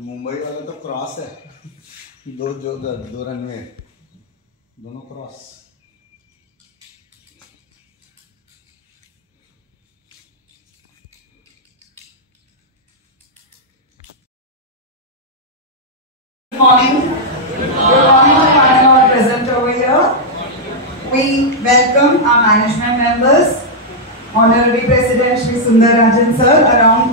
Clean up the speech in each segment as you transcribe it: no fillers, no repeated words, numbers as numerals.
मुंबई वाला तो क्रॉस है, दो रनवे दोनों cross. Good morning. Good morning to panel present over here. We welcome our management members, Honorary President Shri Sundar Rajan sir, around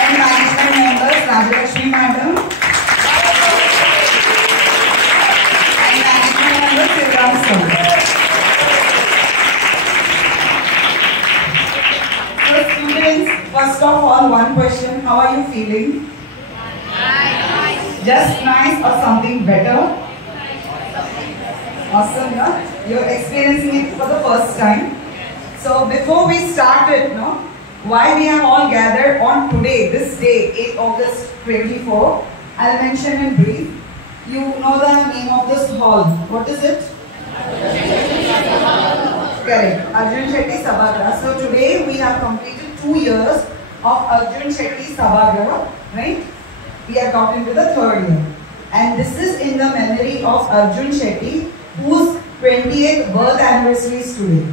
and management members Rajalakshmi madam and management members Sriram sir. So students, first of all, one question: how are you feeling? Just nice or something better? Awesome, no? You're experiencing it for the first time. So before we start it, no, why we have all gathered on today, this day, 8 August 24, I'll mention in brief. You know the name of this hall. What is it? Correct. Arjun Shetty Sabhagrah. So today we have completed 2 years of Arjun Shetty Sabhagrah, right? We have got into the 3rd year. And this is in the memory of Arjun Shetty, whose 28th birth anniversary is today.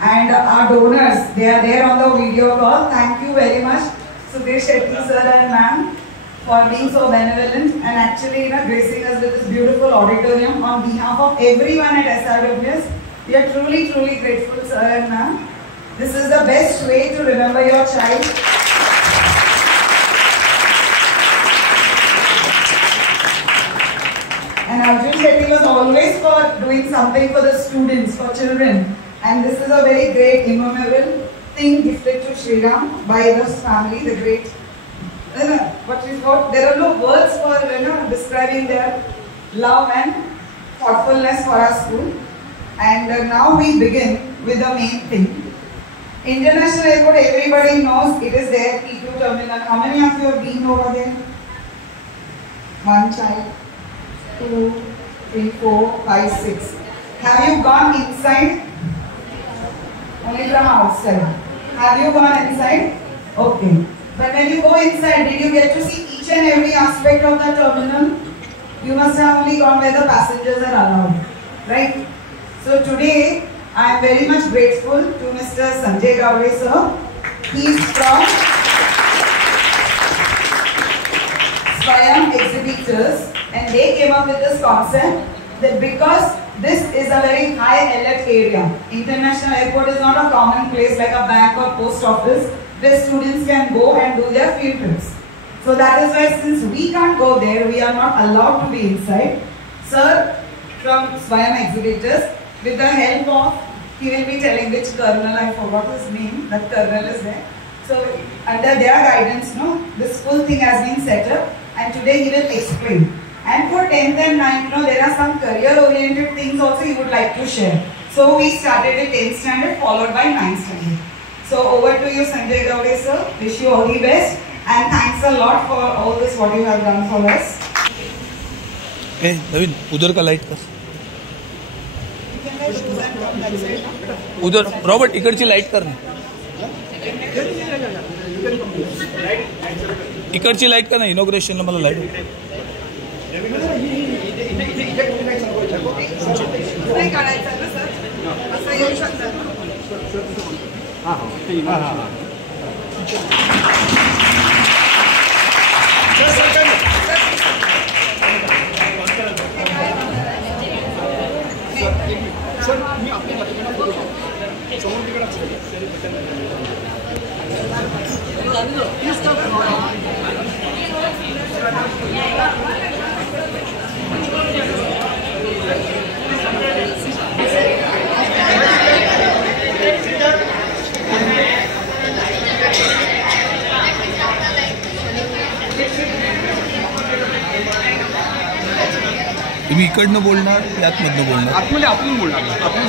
And our donors, they are there on the video call. Thank you very much, Sudesh Shetty sir and ma'am, for being so benevolent and actually gracing us with this beautiful auditorium. On behalf of everyone at SRWS, we are truly, truly grateful, sir and ma'am. This is the best way to remember your child. And Arjun Shetty was always for doing something for the students, for children. And this is a very great, immemorial thing gifted to Shriram by this family, the great. There are no words for describing their love and thoughtfulness for our school. And now we begin with the main thing. International Airport, everybody knows it is there, T2 terminal. How many of you have been over there? One child, 2, 3, 4, 5, 6. Have you gone inside? Only from outside. Have you gone inside? Okay. But when you go inside, did you get to see each and every aspect of the terminal? You must have only gone where the passengers are allowed, right? So today, I am very much grateful to Mr. Sanjay Gowde sir. He is from Swayam Exhibitors, and they came up with this concept that because this is a very high alert area, International Airport is not a common place like a bank or post office where students can go and do their field trips. So that is why, since we can't go there, we are not allowed to be inside. Sir from Swayam Exhibitors, with the help of, he will be telling which colonel, I forgot his name, that colonel is there. So under their guidance, this full thing has been set up, and today he will explain. And for 10th and 9th, there are some career-oriented things also he would like to share. So we started with 10th standard, followed by 9th standard. So over to you, Sanjay Gowde sir. Wish you all the best, and thanks a lot for all this what you have done for us. Hey, Naveen, उधर का light कर. उधर Robert इकडची light कर ना. इकडची light कर ना, इनॉग्रेशनला मला लाईट. नाही काढायचं ना सर, असं येऊ शकतं. तुम्ही इकडनं बोलणार की आतमधनं बोलणार? आतमध्ये आपण बोलणार. आपण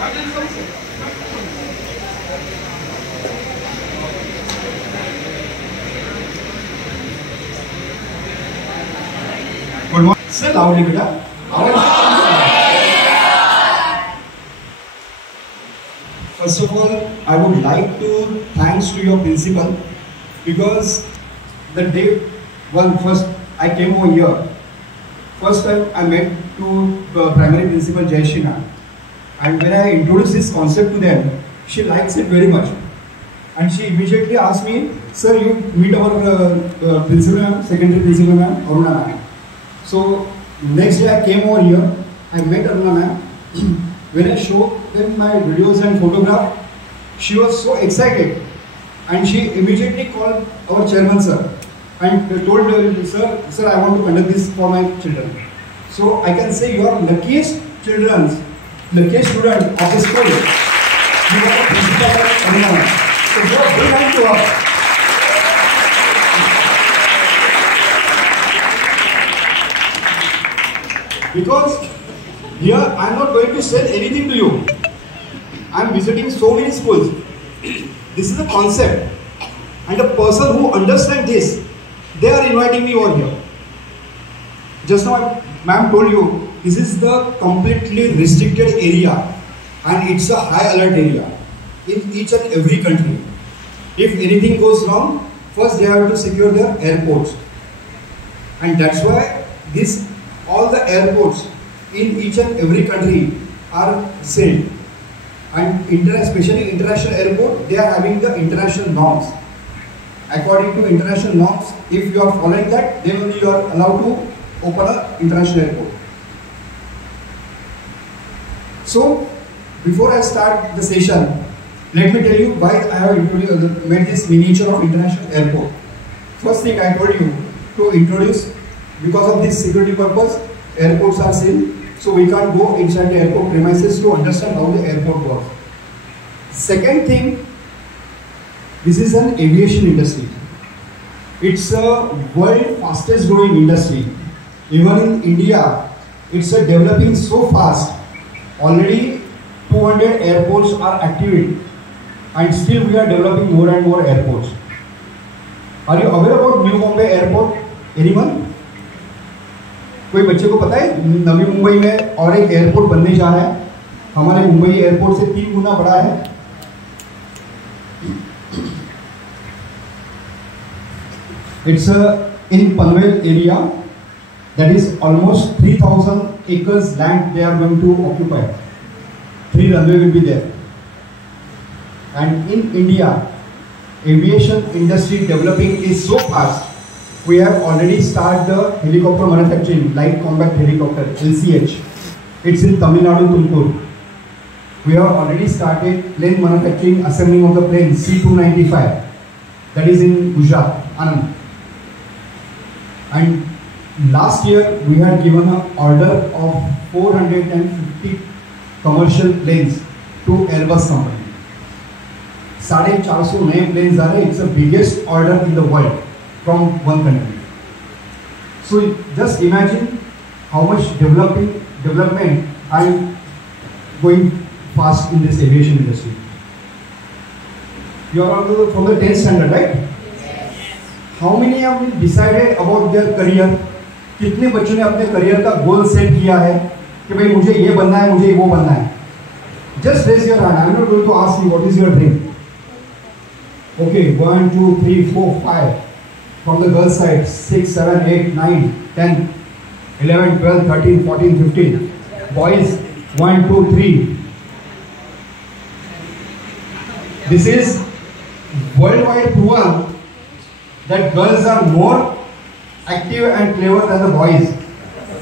Good morning. Say loudly, beta. First of all, I would like to thanks to your principal because the day first I came over here. First time I met to primary principal Jai Shina, and when I introduced this concept to them, she likes it very much, and she immediately asked me, "Sir, you meet our principal ma'am, secondary principal ma'am, Aruna ma'am." So next day I came over here, I met Aruna ma'am. When I showed them my videos and photograph, she was so excited, and she immediately called our chairman sir and told sir, I want to conduct this for my children. So I can say you are luckiest student of this school. You are the principal of Aruna ma'am. So you are very kind to her. Because here I am not going to sell anything to you. I am visiting so many schools. This is a concept, and the person who understands this, they are inviting me over here. Just now, ma'am told you this is the completely restricted area, and it's a high alert area in each and every country. If anything goes wrong, first they have to secure their airports, and that's why all the airports in each and every country are same, and especially international airport, they are having the international norms. According to international norms, if you are following that, then only you are allowed to open an international airport. So before I start the session, let me tell you why I have made this miniature of international airport. First thing I told you to introduce, because of this security purpose, airports are sealed, so we can't go inside the airport premises to understand how the airport works. Second thing, this is an aviation industry. It's a world fastest growing industry. Even in India, it's developing so fast. Already 200 airports are active, and still we are developing more and more airports. Are you aware about New Bombay Airport? Anyone? कोई बच्चे को पता है नवी मुंबई में और एक airport बनने जा रहा है, हमारे मुंबई एयरपोर्ट से 3 गुना बड़ा है. It's in Panvel area, that is almost 3,000 acres land they are going to occupy. 3 runway will be there. And in India, aviation industry developing is so fast. We have already started the helicopter manufacturing, light combat helicopter, LCH. It's in Tamil Nadu, Tumkur. We have already started plane manufacturing, assembling of the plane C-295. That is in Gujarat, Anand. And last year we had given an order of 450 commercial planes to Airbus company. 450 नए planes आ रहे. It's the biggest order in the world from one country. So just imagine how much development I'm going fast in this aviation industry. You are from the 10th standard, right? Yes. How many have decided about their career? कितने बच्चों ने अपने career का goal set किया है कि भाई मुझे ये बनना है, मुझे वो बनना है? Just raise your hand. I'm not going to ask you what is your dream. Okay, 1, 2, 3, 4, 5. From the girls side, 6, 7, 8, 9, 10, 11, 12, 13, 14, 15. Boys, 1, 2, 3. This is worldwide proven that girls are more active and clever than the boys.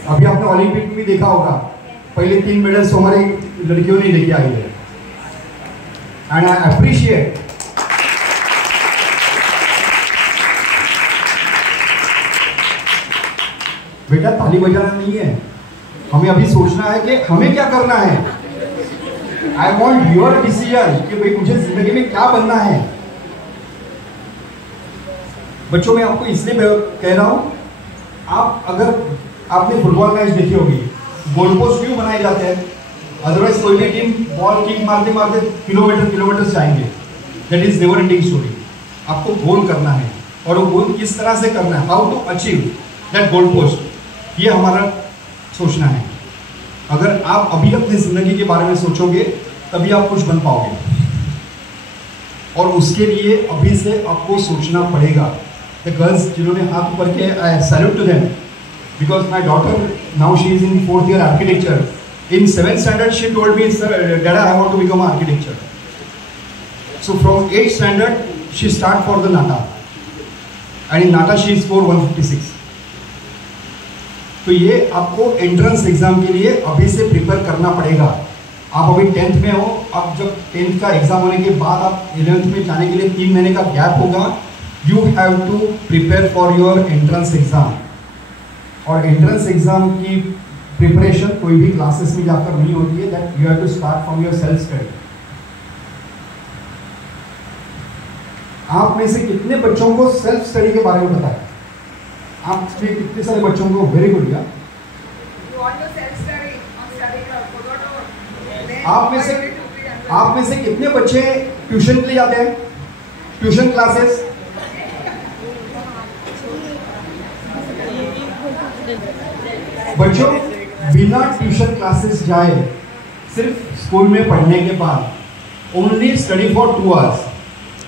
अभी आपने Olympic में भी देखा होगा, पहले 3 medals हमारी लड़कियों ने लेके आई है. And I appreciate. बेटा ताली बजाना नहीं है, हमें अभी सोचना है कि हमें क्या करना है. आई वॉन्ट योर डिसीजन कि भाई मुझे जिंदगी में क्या बनना है. बच्चों मैं आपको इसलिए कह रहा हूं, आप अगर आपने फुटबॉल मैच देखी होगी, गोल पोस्ट क्यों बनाए जाते हैं? अदरवाइज कोई भी टीम बॉल किक मारते मारते किलोमीटर जाएंगे। That is never ending story. आपको गोल करना है और वो गोल किस तरह से करना है, how to achieve that goal post, ये हमारा सोचना है। अगर आप अभी अपनी जिंदगी के बारे में सोचोगे तभी आप कुछ बन पाओगे, और उसके लिए अभी से आपको सोचना पड़ेगा। द गर्ल्स जिन्होंने हाथ ऊपर किए, I salute to them, because my daughter now she is in 4th year architecture. In 7th standard she told me, sir, Dada, I want to become an architecture. So from 8th standard she start for the NATA, and in NATA she scored 156. तो ये आपको entrance exam के लिए अभी से prepare करना पड़ेगा। आप अभी 10th में हो, अब जब 10th का एग्जाम होने के बाद आप 11th में जाने के लिए 3 महीने का गैप होगा। You have to prepare for your entrance exam, और एंट्रेंस एग्जाम की प्रिपरेशन कोई भी क्लासेस में जाकर नहीं होती है। That you have to start from your self study. आप में से कितने बच्चों को सेल्फ स्टडी के बारे में पता है? आप में कितने सारे बच्चों को? वेरी गुड यार। आप में से कितने बच्चे ट्यूशन के लिए जाते हैं? Tuition classes? बच्चों, बिना ट्यूशन क्लासेस जाए, सिर्फ स्कूल में पढ़ने के बाद, only study for 2 hours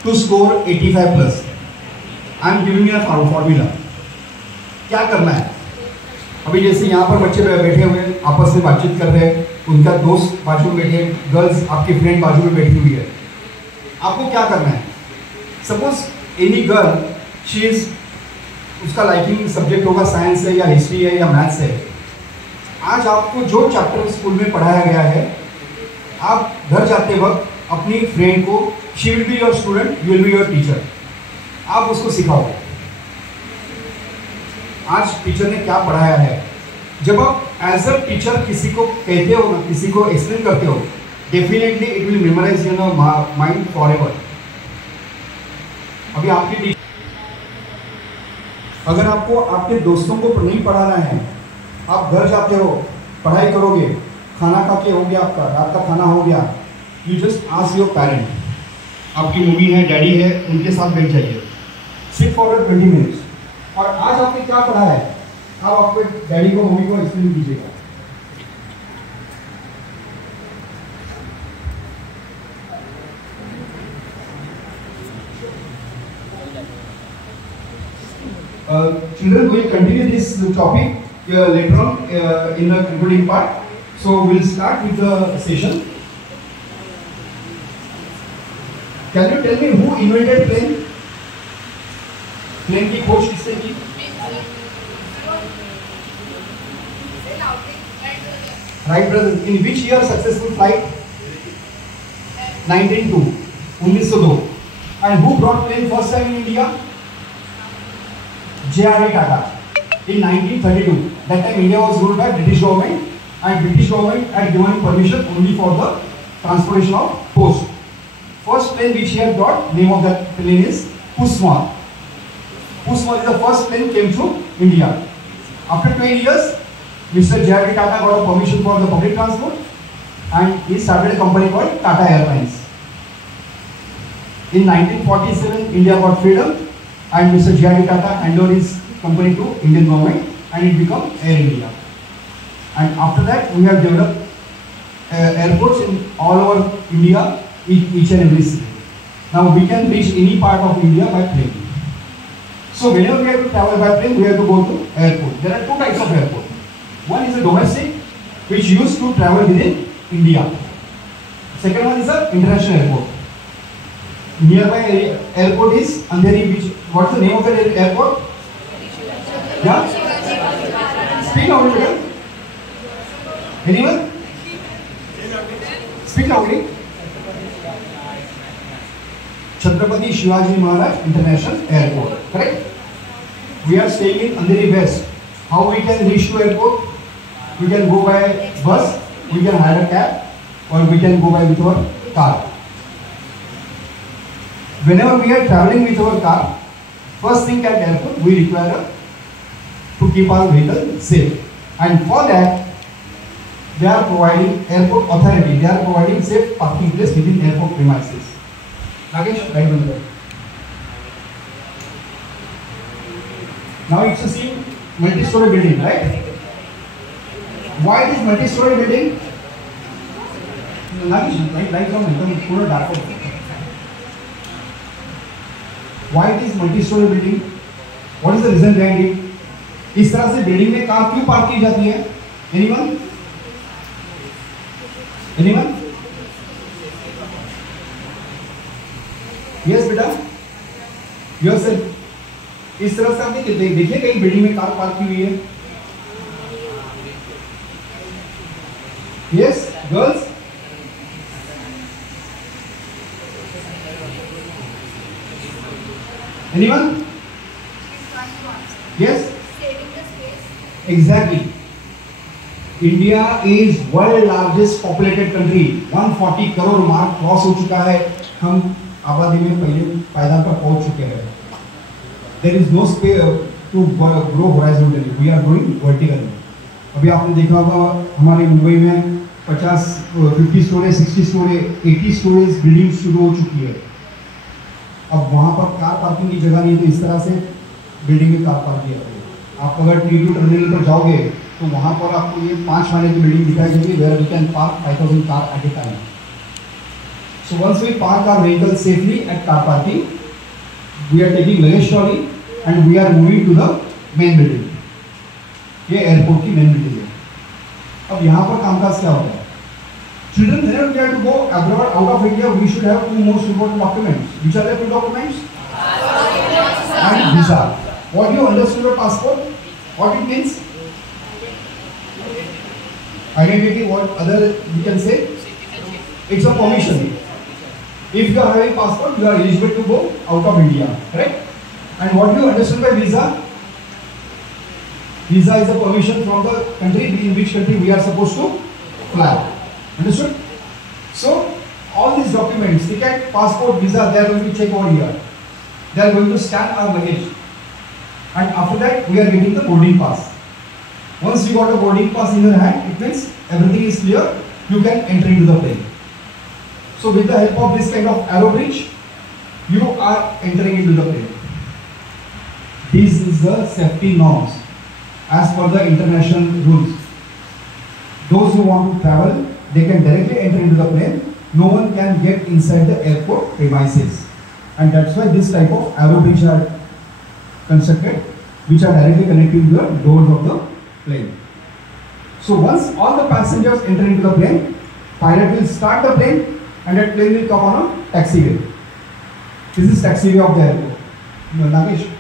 to score 85+। I am giving you a formula. क्या करना है? अभी जैसे यहाँ पर बच्चे बैठे हुए आपस में बातचीत कर रहे हैं, उनका दोस्त बाजू में बैठे, गर्ल्स आपकी फ्रेंड बाजू में बैठी हुई है। आपको क्या करना है? Suppose any girl, she is, उसका लाइकिंग सब्जेक्ट होगा साइंस है या हिस्ट्री है या मैथ्स है। आज आपको जो चैप्टर स्कूल में पढ़ाया गया है, आप घर जाते वक्त अपनी फ्रेंड को, she will be your student, you will be your teacher, आप उसको सिखाओगे आज टीचर ने क्या पढ़ाया है। जब आप एज अ टीचर किसी को कहते हो ना, किसी को एक्सप्लेन करते हो, definitely it will memorise in your mind forever. अभी आपकी अगर आपको आपके दोस्तों को नहीं पढ़ाना है, आप घर जाते हो, पढ़ाई करोगे, खाना खा के हो गया, आपका रात का खाना हो गया, you just ask your parent, आपकी मम्मी है, डैडी है, उनके साथ बैठ जाइए, सिट फॉर 20 minutes, और आज आपने क्या पढ़ा है, आप आपके डैडी को, मम्मी को एक्सप्लेन कीजिएगा। Children, we will continue this topic later on in the concluding part. So we will start with the session. Can you tell me who invented plane? Plane की खोज किसने की? Wright brothers. In which year successful flight? 1902. 1902. And who brought plane first time in India? J.R.A. Tata in 1932. That time India was ruled by British government, and British government had given permission only for the transportation of post. First plane which he had brought, name of that plane is Kusmal. Kusmal is the first plane came to India. After 20 years, Mr. J.R.D. Tata got a permission for the public transport, and he started a company called Tata Airlines. In 1947, India got freedom, and Mr. J.R.D. Tata handed over his company to Indian government, and it became Air India. And after that, we have developed airports in all over India, each and every city. Now we can reach any part of India by plane. So whenever we have to travel by plane, we have to go to airport. There are 2 types of airport. One is a domestic, which used to travel within India. Second one is a international airport. Nearby airport is Andheri Beach. What's the name of the airport? Yeah? Speak loudly. Anyone? Speak loudly. Chhatrapati Shivaji Maharaj International Airport. Correct? We are staying in Andheri West. How we can reach to airport? We can go by bus, we can hire a cab, or we can go by with our car. Whenever we are traveling with our car, first thing at airport, we require to keep our vehicle safe. And for that, they are providing airport authority. They are providing safe parking place within airport premises. Nagesh, right on there. Now it's a same multi-story building, right? Why it is multi-story building? Nagesh, light on एकदम पूरा dark हो. Why it is multi-story building? What is the reason behind it? इस तरह से building में car क्यों park की जाती है? Anyone? Anyone? Yes बेटा. Yourself. इस तरह से आपने देखिए कहीं बिल्डिंग में कार पार्क की हुई है? Yes, girls. Anyone? Yes. Exactly. India is world largest populated country. 140 crore mark cross हो चुका है. हम आबादी में पहले पायदान पर पहुंच चुके हैं. There is no space to grow horizontally. We are growing vertically. अभी आपने देखा होगा हमारे मुंबई में 50 स्टोरी, 60 स्टोरी, 80 स्टोरीज बिल्डिंग शुरू हो चुकी है. अब वहाँ पर कार पार्किंग की जगह नहीं है, तो इस तरह से बिल्डिंग में कार पार्क किया जाती है. आप अगर T2 टर्मिनल पर जाओगे तो वहाँ पर आपको ये 5 माले की बिल्डिंग दिखाई देगी where we can park 5,000 car at a time. So once we park our vehicle safely at car parking, we are taking luggage trolley and we are moving to the main building. ये airport की main building है. अब यहाँ पर कामकाज क्या होता है? Children, whenever we have to go abroad, out of India, we should have 2 most important documents. Which are the 2 documents? And visa. What do you understand about passport? What it means? Identity. What other we can say? It's a permission. If you are having passport, you are eligible to go out of India, correct? And what do you understand by visa? Visa is a permission from the country in which country we are supposed to fly. Understood? So all these documents, ticket, passport, visa, they are going to check over here. They are going to scan our luggage. And after that, we are getting the boarding pass. Once you got a boarding pass in your hand, it means everything is clear. You can enter into the plane. So with the help of this kind of aero bridge, you are entering into the plane. This is the safety norms as per the international rules. Those who want to travel, they can directly enter into the plane. No one can get inside the airport premises. And that's why this type of aero bridge are constructed, which are directly connected to the doors of the plane. So once all the passengers enter into the plane, pilot will start the plane and that plane will come on a taxiway. This is taxiway of the airport. Nagesh.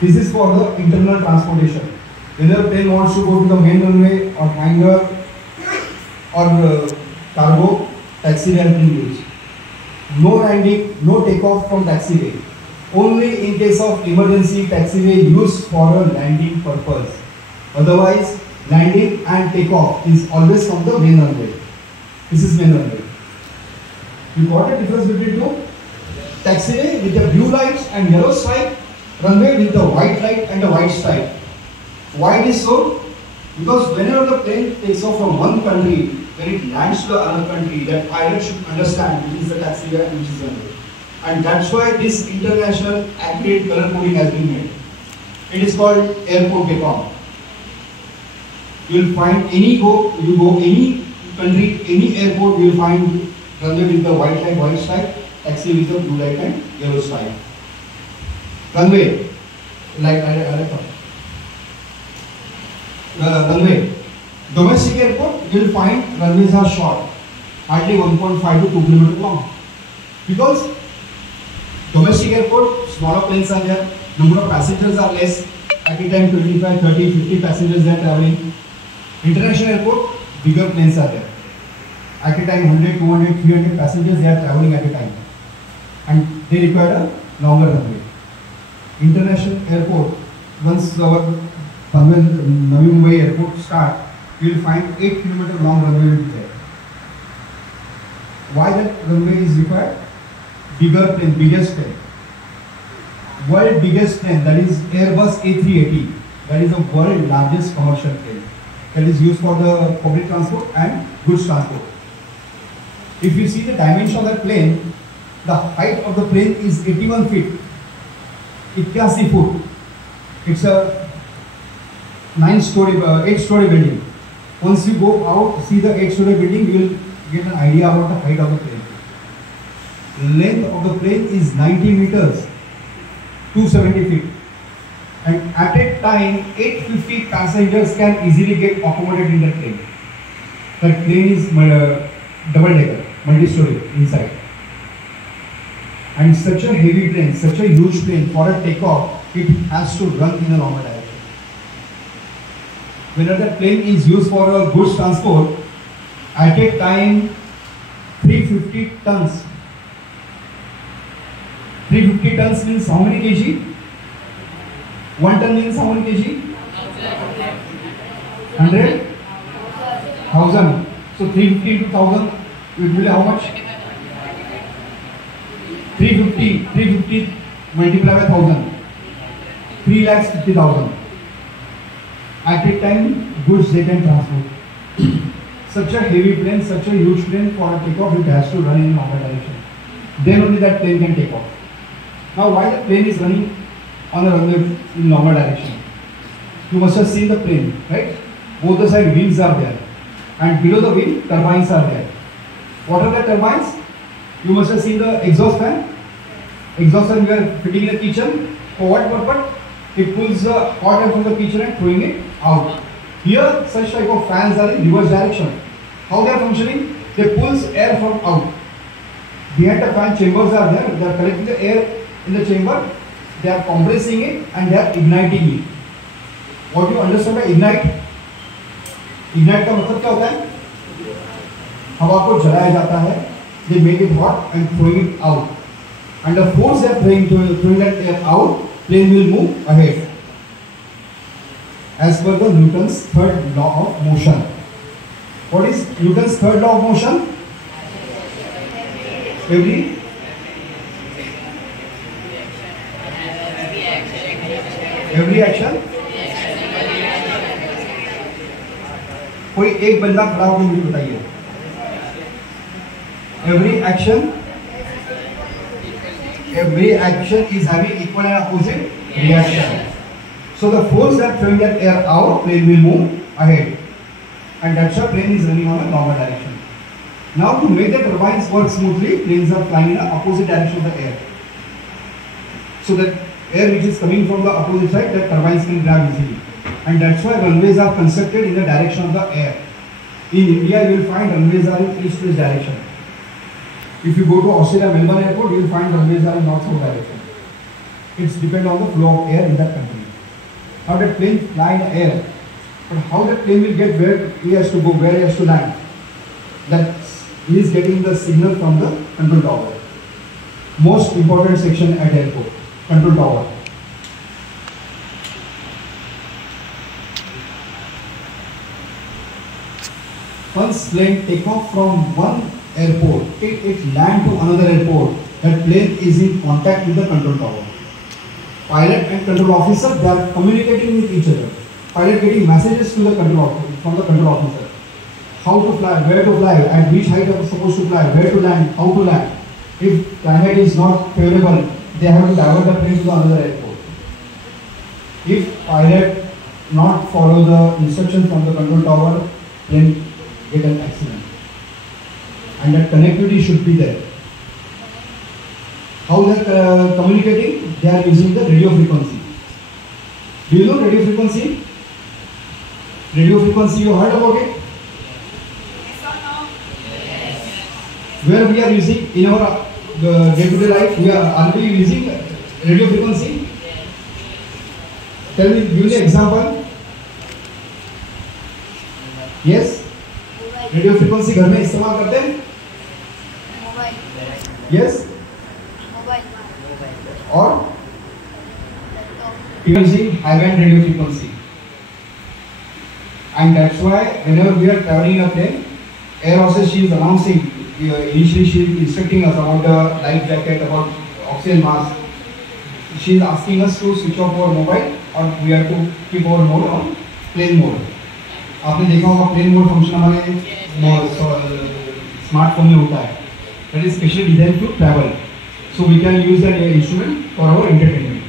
This is for the internal transportation. Whenever plane wants to go to the main runway or hangar or cargo, taxiway has been used. No landing, no takeoff from taxiway. Only in case of emergency, taxiway used for a landing purpose. Otherwise, landing and takeoff is always from the main runway. This is main runway. You got a difference between two? Taxiway with the blue lights and yellow stripe, runway with the white light and the white stripe. Why it is so? Because whenever the plane takes off from one country, when it lands to another country, that pilot should understand which is the taxiway and which is the runway. And that's why this international accurate color coding has been made. It is called airport decom. You will find any country, any airport, you will find runway with the white light, white stripe, taxi with the blue light and yellow stripe. Runway, runway. Domestic airport, you will find runways are short, hardly 1.5 to 2 km long. Because domestic airport, smaller planes are there, number of passengers are less, at a time 25, 30, 50 passengers they are traveling. International airport, bigger planes are there. At a time 100, 200, 300 passengers they are traveling at a time. And they require a longer runway. International airport, once our Navi Mumbai airport start, you will find 8 km long runway will be there. Why that runway is required? Bigger plane, biggest plane. World biggest plane, that is Airbus A380. that is the world's largest commercial plane that is used for the public transport and goods transport. If you see the dimension of that plane, the height of the plane is 81 feet, 81 foot. It's a 8-story building. Once you go out, see the 8-story building, you will get an idea about the height of the plane. Length of the plane is 90 meters, 270 feet. And at a time, 850 passengers can easily get accommodated in that plane. That plane is double-decker, multi-story inside. And such a heavy plane, such a huge plane, for a takeoff, it has to run in a normal direction. Whenever that plane is used for a goods transport, at a time 350 tons. 350 tons means how many kg? 1 ton means how many kg? 100? 1000. So 350 into 1000 will be how much? 350 multiplied by 1000. 3,50,000. At a time, goods they can transport. Such a heavy plane, such a huge plane, for a takeoff, it has to run in normal direction. Then only that plane can take off. Now, why the plane is running on a runway in normal direction? You must have seen the plane, right? Both the side wings are there, and below the wing, turbines are there. What are the turbines? You must have seen the exhaust fan. Exhaust fan we are fitting in the kitchen. For what purpose? It pulls the hot air from the kitchen and throwing it out. Here, such type of fans are in reverse direction. How they are functioning? They pulls air from out. Behind the fan, chambers are there. They are collecting the air in the chamber. They are compressing it and they are igniting it. What do you understand by ignite? Ignite का मतलब क्या होता है? हवा को जलाया जाता है. They make it hot and throwing it out. And the force they are throwing that air out, plane will move ahead. As per the Newton's third law of motion. What is Newton's third law of motion? Every action. कोई एक बंदा खड़ा होकर मुझे बताइए. Every action is having equal and opposite reaction. So the force that throwing that air out, plane will move ahead, and that's why plane is running on a normal direction. Now to make the turbines work smoothly, planes are flying in the opposite direction of the air. So that air which is coming from the opposite side, that turbines can grab easily, and that's why runways are constructed in the direction of the air. In India, you will find runways are in east-west direction. If you go to Australia Melbourne Airport, you will find runways are in north-south direction. It's depend on the flow of air in that country. How that plane fly in the air, but how that plane will get where he has to go, where he has to land, that he is getting the signal from the control tower. Most important section at airport, control tower. Once plane take off from one airport, it land to another airport, that plane is in contact with the control tower. Pilot and control officer, they are communicating with each other. Pilot getting messages to the from the control officer. How to fly, where to fly, at which height are supposed to fly, where to land, how to land. If climate is not favorable, they have to divert the plane to another airport. If pilot not follow the instruction from the control tower, then get an accident. And that connectivity should be there. How they are communicating? They are using the radio frequency. Do you know radio frequency? Radio frequency, you heard about it? Where we are using in our day-to-day life, are we using radio frequency? Tell me, give me an example. Yes? Radio frequency घर में इस्तेमाल करते हैं? Yes? और using high band radio frequency, and that's why whenever we are traveling in a plane, air hostess, she is announcing, initially she is instructing us about the life jacket, about oxygen mask. She is asking us to switch off our mobile और we have to keep our mode on plane mode. आपने देखा होगा plane mode function हमारे smartphone में होता है. That is specially designed to travel. So we can use that instrument for our entertainment.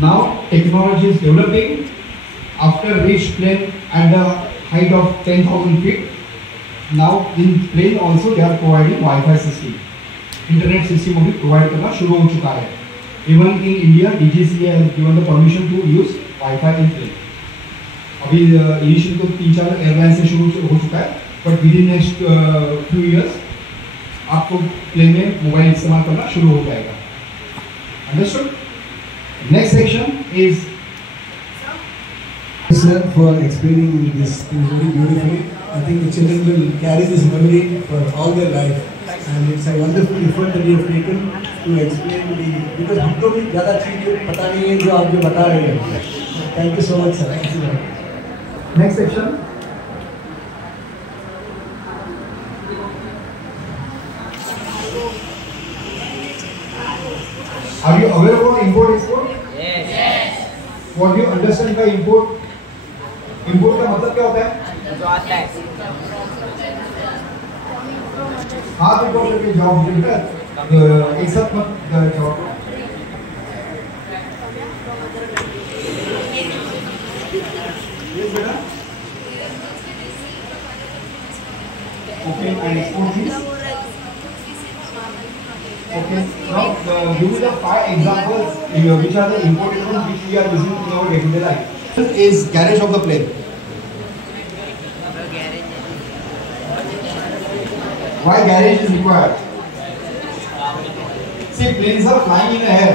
Now technology is developing. After reach plane at the height of 10,000 feet, now in plane also they are providing Wi-Fi system. Internet system भी provide करना शुरू हो चुका है. Even in India, DGCA has given the permission to use Wi-Fi in plane. अभी initially तो 3-4 airline से शुरू हो चुका है, but within next few years आपको प्लेन में मोबाइल इस्तेमाल करना शुरू हो जाएगा. Understood? Next section is. Sir, for explaining this thing very beautifully. I think the children will carry this memory for all their life, and it's a wonderful effort that you have taken to explain the, because हमको भी ज़्यादा चीज़ें पता नहीं है जो आप जो बता रहे हैं. Thank you so much, sir. Thank you. Next section. Are you aware about import export? Yes. What do you understand by import? Import का मतलब क्या होता है? जो आता है. हाथ ऊपर करके जॉब देता है. एक साथ मत जॉब. Yes, बेटा. Okay, and export is? Okay. Now give me the 5 examples which are the imported ones which we are using in our day-to-day life. Is garage of the plane. Why garage is required? See, planes are flying in the air,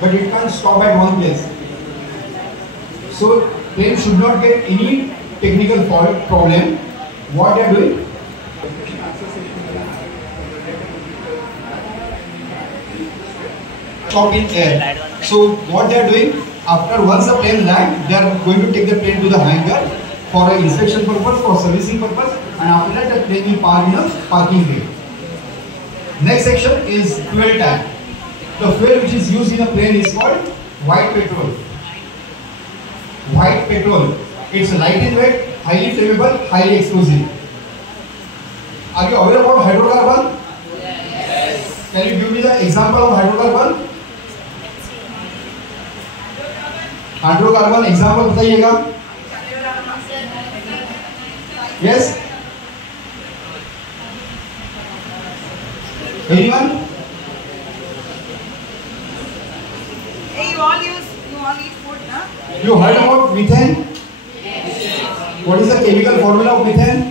but it can't stop at one place. So plane should not get any technical fault problem. What they are doing? Stop in air. So what they are doing? After once the plane lands, they are going to take the plane to the hangar for an inspection purpose, for servicing purpose, and after that the plane will park in a parking bay. Next section is fuel tank. The fuel which is used in a plane is called white petrol. White petrol. It's light in weight, highly flammable, highly explosive. Are you aware about hydrocarbon? Yes. Can you give me the example of hydrocarbon? Hydrocarbon example बताइएगा. Yes, anyone? You all eat food, na? You heard about methane? What is the chemical formula of methane?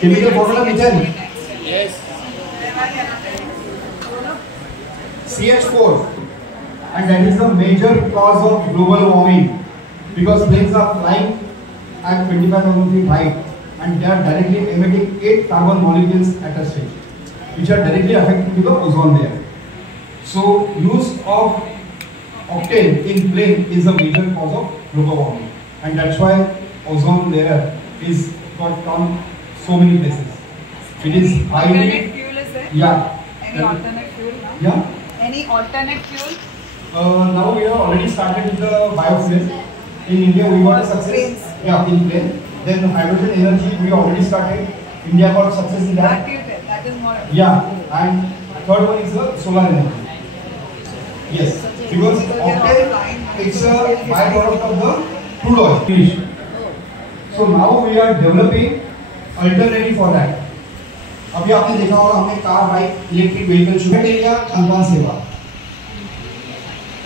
Chemical formula of methane? Yes. CH4. And that is the major cause of global warming, because planes are flying at 25,000 feet height and they are directly emitting 8 carbon molecules at a stage, which are directly affecting to the ozone layer. So use of octane in plane is a major cause of global warming, and that's why ozone layer is got on so many places. It is highly. Alternate fuel is there? Yeah. Any alternate fuel? No? Yeah. Any alternate fuel? Now we have already started with the biofuel. In India, we got a success. Yeah, in plane. Then hydrogen energy, we already started. India got success in that. That is more. Yeah, and third one is the solar energy. Yes, because octane, it's a byproduct of the crude oil. So now we are developing alternative for that. अभी आपने देखा होगा हमने car, bike, electric vehicle शुरू किया, खानपान सेवा.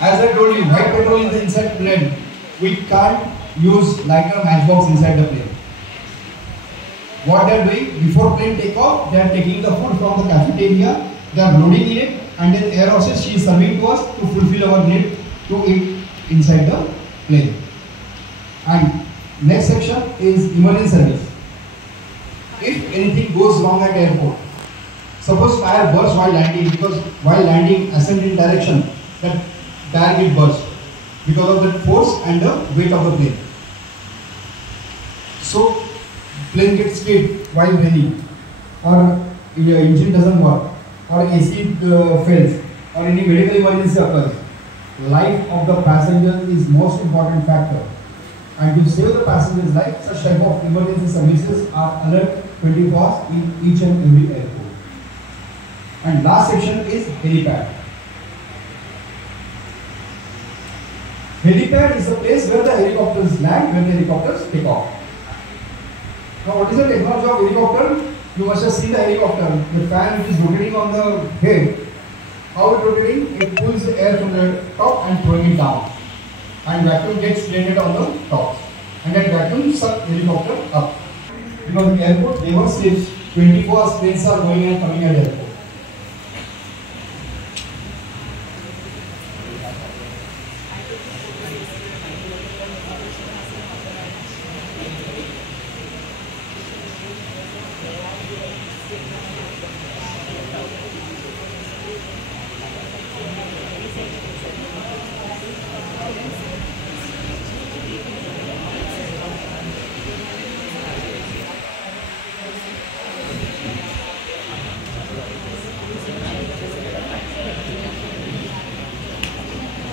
As I told you, white petrol is inside plane. We can't use like a matchbox inside the plane. What they are doing before plane take off, they are taking the food from the cafeteria, they are loading in it, and then air hostess she is serving to us to fulfill our need to eat inside the plane. And next section is emergency service. If anything goes wrong at airport, suppose tire bursts while landing, because while landing ascend in direction, that tire will burst because of the force and the weight of the plane. So plane gets skid while raining, or the engine doesn't work, or AC fails, or any medical emergency occurs. life of the passenger is most important factor. And to save the passenger's life, such type of emergency services are alert 24 hours in each and every airport. And last section is helipad. Helipad is the place where the helicopters land when the helicopters take off. Now, what is the technology of helicopter? You must have seen the helicopter. The fan which is rotating on the head. How it rotating? It pulls the air from the top and throwing it down. And vacuum gets created on the top. And that vacuum sucks the helicopter up. Because the airport never sleeps. 24 hours planes are going and coming at the airport.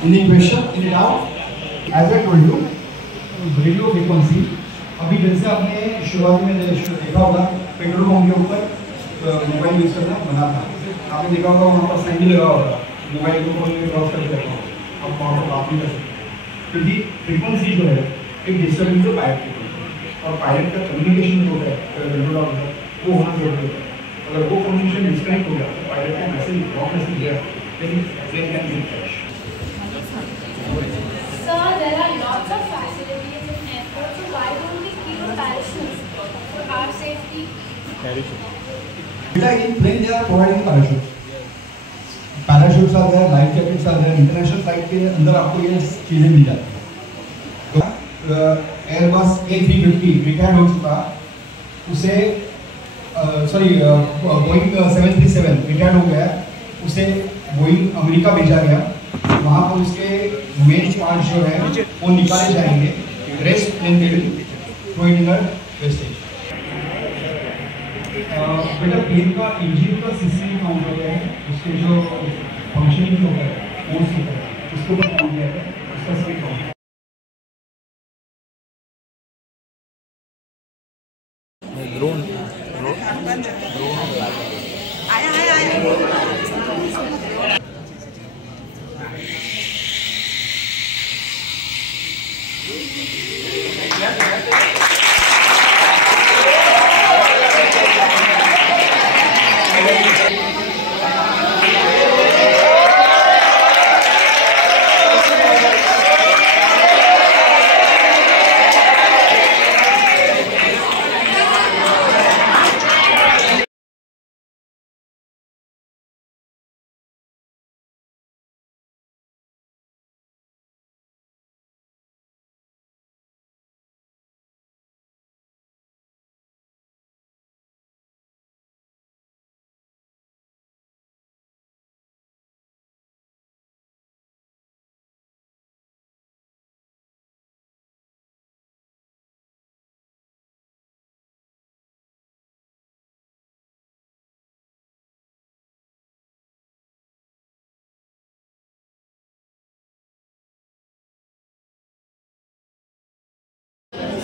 Any question? Any doubt? As I told you, radio frequency अभी जैसे आपने शुरुआत में देखा होगा petrol pump के ऊपर mobile use करना मना था. आपने देखा होगा वहाँ पर साइन भी लगा होगा मोबाइल को फोन में क्रॉस करके रखा होगा. अब वहाँ पर बात नहीं कर सकते क्योंकि फ्रीक्वेंसी जो है एक डिस्टर्बेंस है पायलट की और पायलट का कम्युनिकेशन जो है कंट्रोल होता है वो होना जरूरी है. अगर वो कम्युनिकेशन डिस्कनेक्ट हो गया तो पायलट का मैसेज रॉन्ग मैसेज गया लेकिन plane can be crash. Sir, there are lots of facilities in airports, so why don't we keep a parachute for our safety? In plane they are providing parachutes. Parachutes are there, life jackets are there. International flight के अंदर आपको ये चीजें मिल जाती हैं. तो Airbus A350 retired हो चुका, उसे Boeing 737 रिटायर्ड हो गया, उसे बोइंग अमेरिका भेजा गया. वहाँ पर उसके मेन पार्ट जो है वो निकाले जाएंगे. Rest plane they will wastage. बेटा प्लेन का इंजन का सिस्टम काउंट हो गया है, उसके जो फंक्शनिंग होता है वो उसके ऊपर काउंट किया है, उसका सही count. Drone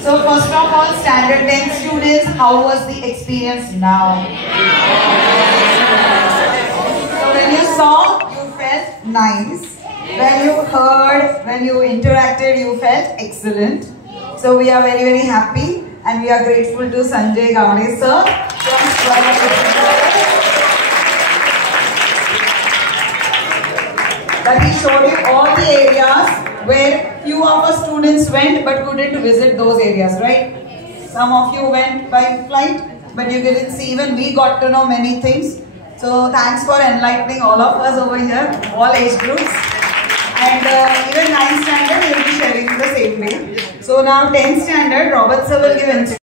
So first of all, standard 10 students, how was the experience now? So when you saw, you felt nice. When you heard, when you interacted, you felt excellent. So we are very, very happy and we are grateful to Sanjay Gavade sir from that he showed you all the areas where few of our students went but couldn't visit those areas, right? Some of you went by flight but you didn't see. Even we got to know many things. So thanks for enlightening all of us over here, all age groups. And even 9th standard will be sharing the same way. So now 10th standard, Robert sir will give instructions.